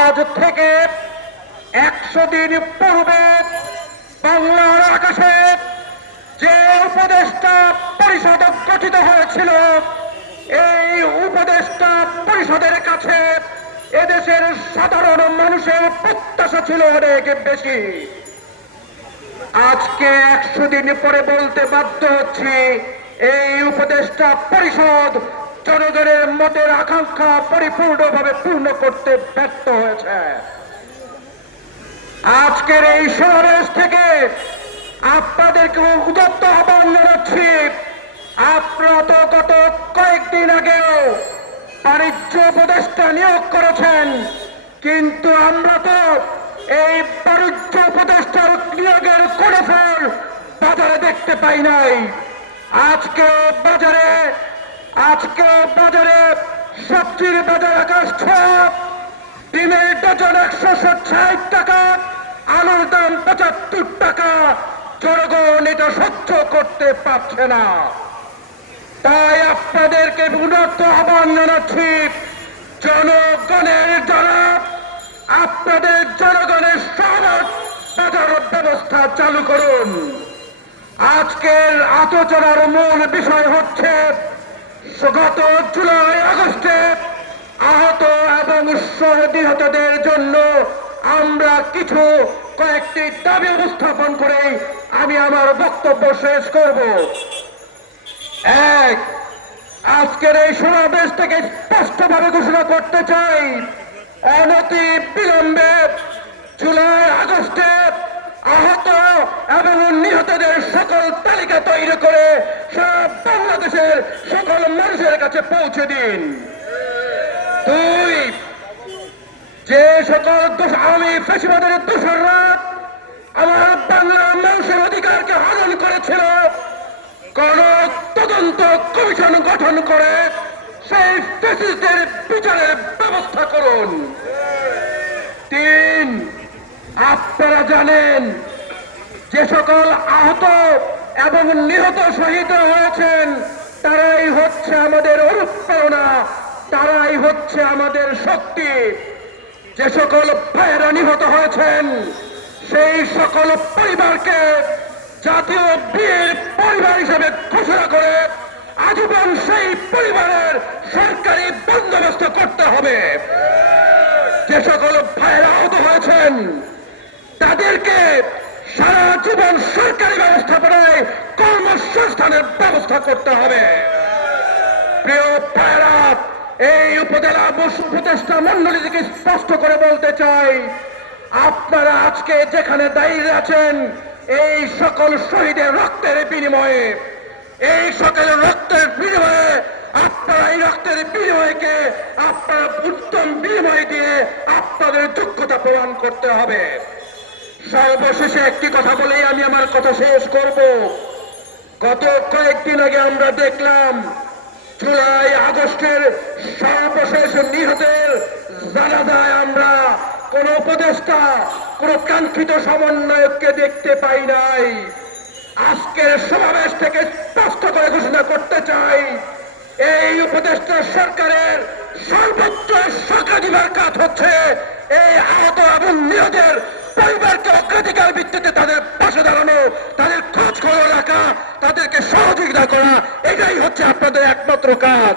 আজ থেকে একশো দিন পূর্বে উপদেষ্টা পরিষদের কাছে এদেশের সাধারণ মানুষের প্রত্যাশা ছিল অনেক বেশি। আজকে একশো দিন পরে বলতে বাধ্য হচ্ছি, এই উপদেষ্টা পরিষদ জনগণের মতের আকাঙ্ক্ষা পরিপূর্ণভাবে পূর্ণ করতে ব্যর্থ হয়েছে। আজকের এই সমাবেশ থেকে আপনাদেরকে উদত্ত আহ্বান জানাচ্ছি। আপনারা তো গত কয়েকদিন আগেও বাণিজ্য উপদেষ্টা নিয়োগ করেছেন। কিন্তু আমরা তো এই বাণিজ্য উপদেষ্টার নিয়োগের কোনো ফল বাজারে দেখতে পাই নাই। আজকে বাজারে আজকে বাজারে সবজির বাজার আকাশ ছোঁয়া। ডিমের ডজন একশো ষাট টাকা, আলুর দাম পঁচাত্তর টাকা। জনগণ এটা সহ্য করতে পারছে না। তাই আপনাদেরকে উন্নত আহ্বান জানাচ্ছি, জনগণের যারা আপনাদের জনগণের সহজ ব্যবস্থা চালু করুন। আজকের আলোচনার মূল বিষয় হচ্ছে, গত জুলাই আগস্টে আহত এবং নিহতদের জন্য আমরা কিছু কয়েকটি দাবি উপস্থাপন করে আমি আমার বক্তব্য শেষ করব। এক। আজকের এই সমাবেশ থেকে স্পষ্টভাবে ঘোষণা করতে চাই। অনতি বিলম্বে জুলাই, আগস্টে আহত এবং নিহতদের সকল তালিকা তৈরি করে সব বাংলাদেশের সকল মানুষের কাছে পৌঁছে দিন। দুই, যে সকল আমি ফেসিবাদের দোষররা আমার বাংলা মানুষের অধিকারকে হরণ করেছিল, কোন তদন্ত কমিশন গঠন করে সেই ফেসিস্টদের বিচারের ব্যবস্থা করুন। তিন, আপনারা জানেন, যে সকল আহত এবং নিহত শহীদ হয়েছেন, তারাই হচ্ছে আমাদের অনুপ্রেরণা, তারাই হচ্ছে আমাদের শক্তি। যে সকল ভাইয়েরা নিহত হয়েছেন, সেই সকল পরিবারকে জাতীয় বীর পরিবার হিসেবে ঘোষণা করে আজীবন সেই পরিবারের সরকারি বন্দোবস্ত করতে হবে। যে সকল ভাইয়েরা আহত হয়েছেন, তাদেরকে সারা জীবন সরকারি ব্যবস্থাপনায় কর্মসংস্থানের ব্যবস্থা করতে হবে। প্রিয় ভাইয়েরা, এই উপজেলা উপদেষ্টা মন্ডলী থেকে স্পষ্ট করে বলতে চাই, আপনারা আজকে যেখানে দাঁড়িয়ে আছেন এই সকল শহীদের রক্তের বিনিময়ে, এই সকল রক্তের বিনিময়ে, আপনারা এই রক্তের বিনিময়কে আপনারা উত্তম বিনিময় দিয়ে আপনাদের যোগ্যতা প্রমাণ করতে হবে। সর্বশেষে একটি কথা বলেই আমি আমার কথা শেষ করব। গত কয়েকদিন আগে আমরা দেখলাম, জুলাই আগস্টের সর্বশেষ নিহতের জানাজায় আমরা কোন উপদেষ্টা, কোন কাঙ্ক্ষিত সমন্বয়ককে দেখতে পাই নাই। আজকের সমাবেশ থেকে স্পষ্ট করে ঘোষণা করতে চাই, এই উপদেষ্টা সরকারের সর্বোচ্চ সরকার কাজ হচ্ছে। এই আহত এবং নিহতের পরিবারকে অগ্রাধিকার ভিত্তিতে তাদের পাশে দাঁড়ানো, তাদের খোঁজ খবর রাখা, তাদেরকে সহযোগিতা করা, এটাই হচ্ছে আপনাদের একমাত্র কাজ।